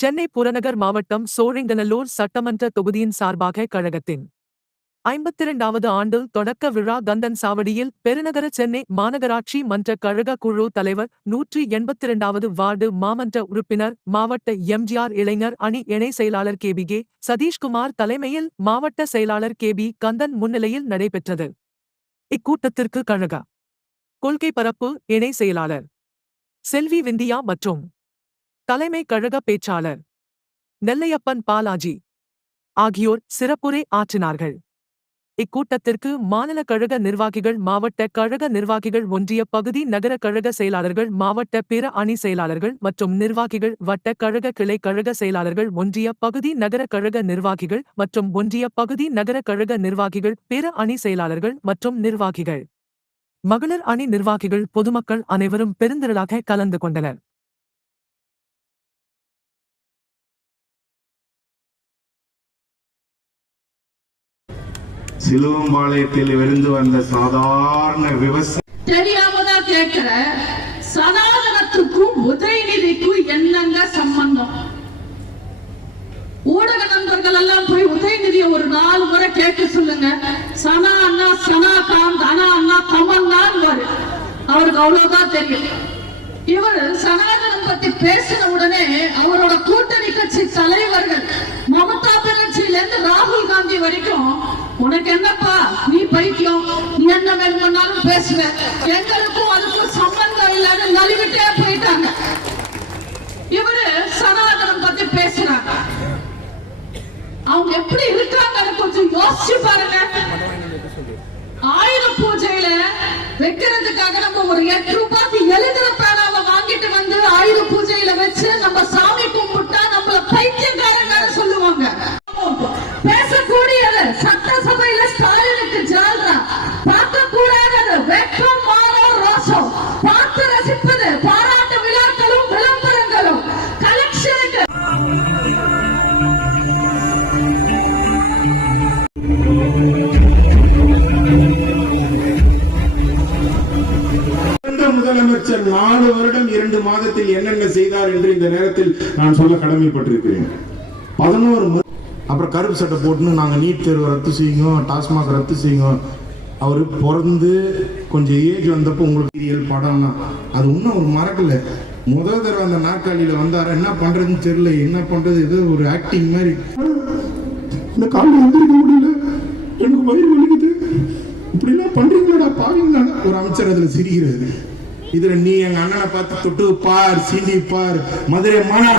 சென்னை புறநகர் மாவட்டம் சோழிங்கநல்லூர் சட்டமன்ற தொகுதியின் சார்பாக கழகத்தின் 52வது ஆண்டு தொடக்க விழா கந்தன் சாவடியில் பெருநகர சென்னை மாநகராட்சி மன்ற கழக குழு தலைவர் 182வது வார்டு மாமன்ற உறுப்பினர் மாவட்ட எம்ஜிஆர் இளைஞர் அணி இணை செயலாளர் கேபிகே சதீஷ்குமார் தலைமையில் மாவட்ட செயலாளர் கேபி கந்தன் முன்னிலையில் நடைபெற்றது. இக்கூட்டத்திற்கு கழக கொள்கை பரப்பு இணை செயலாளர் செல்வி விந்தியா மற்றும் தலைமை கழக பேச்சாளர் நெல்லையப்பன் பாலாஜி ஆகியோர் சிறப்புரை ஆற்றினார்கள். இக்கூட்டத்திற்கு மாநில கழக நிர்வாகிகள், மாவட்ட கழக நிர்வாகிகள், ஒன்றிய பகுதி நகர கழக செயலாளர்கள், மாவட்ட பிற அணி செயலாளர்கள் மற்றும் நிர்வாகிகள், வட்ட கழக கிளை கழக செயலாளர்கள், ஒன்றிய பகுதி நகர கழக நிர்வாகிகள் மற்றும் ஒன்றிய பகுதி நகர கழக நிர்வாகிகள், பிற அணி செயலாளர்கள் மற்றும் நிர்வாகிகள், மகளிர் அணி நிர்வாகிகள், பொதுமக்கள் அனைவரும் பெருந்திரளாக கலந்து கொண்டனர். சிலுவம்பாளையத்தில் இருந்து வந்த சாதாரண விவசாயி தெரியாமதான் கேட்கிற, சனாதனத்துக்கும் உதயநிதிக்கும் என்னங்க சம்பந்தம்? ஊடக நண்பர்கள் எல்லாம் போய் உதயநிதியை ஒரு 4 முறை கேட்க சொல்லுங்க. சனா அண்ணா, சனாகாந்த், அண்ணா அண்ணா, கமல்தான் அவருக்கு அவ்வளவுதான் தெரியும். இவர் சனாதனம் பத்தி பேசின உடனே அவரோட கூட்டணி கட்சி தலைவர்கள் மமதா பானர்ஜியில இருந்து ராகுல் காந்தி வரைக்கும், உனக்கு என்னப்பா, நீ பைத்தியம், நீ என்ன வேணும்னாலும் பேசுவ, எங்களுக்கும் அதுக்கும் சம்பந்தம் இல்லாத நலிவிட்டே போயிட்டாங்க. இவரு சனாதனம் பத்தி பேசுறாங்க. அவங்க எப்படி இருக்காங்கன்னு கொஞ்சம் யோசிச்சு பாருங்க. ஆயுத பூஜையில வைக்கிறதுக்காக நம்ம ஒரு 8 ரூபாய்க்கு எழுதுற பேனாவை வாங்கிட்டு வந்து ஆயுத பூஜையில வச்சு நம்ம சாமி கும்பிட்டா நம்மள பைத்தியக்காரங்க சொல்லுவாங்க. பேசக்கூடியது சட்டசபையில ஸ்டாலினுக்கு ஜால்ரா, பார்க்க கூடாதது வெட்கம், மானம், ரோஷம், பார்த்து ரசிப்பது பாராட்டு விழாக்களும் விளம்பரங்களும் கலெக்ஷனுக்கு முதலமைச்சர் 4 வருடம் 2 மாதத்தில் என்னென்ன செய்தார் என்று இந்த நேரத்தில் நான் சொல்ல கடமைப்பட்டிருக்கிறேன். 11 அப்புறம் கருப்பு சட்டை போட்டுன்னு நாங்கள் நீட் தேர்வை ரத்து செய்யுங்க, டாஸ்மாக் ரத்து செய்யுங்க. அவரு பிறந்து கொஞ்சம் ஏஜ் வந்தப்போ உங்களுக்கு படம்னா அது இன்னும் அவர் மறக்கல. முதல் தடவை அந்த நாற்காலியில வந்தார, என்ன பண்றதுன்னு தெரியல, என்ன பண்றது, ஏதோ ஒரு ஆக்டிங் மாதிரி. இந்த காலில் எந்திரிக்க முடியல, எனக்கு வயிறு வலிக்குது, இப்படிலாம் பண்றீங்களா பாவீங்களா? ஒரு அமைச்சர் அதுல சிரிக்கிறது. இதுல நீ எங்க அண்ணனை பார்த்து தொட்டு பார், சீண்டி பார், மதுரை மாநகர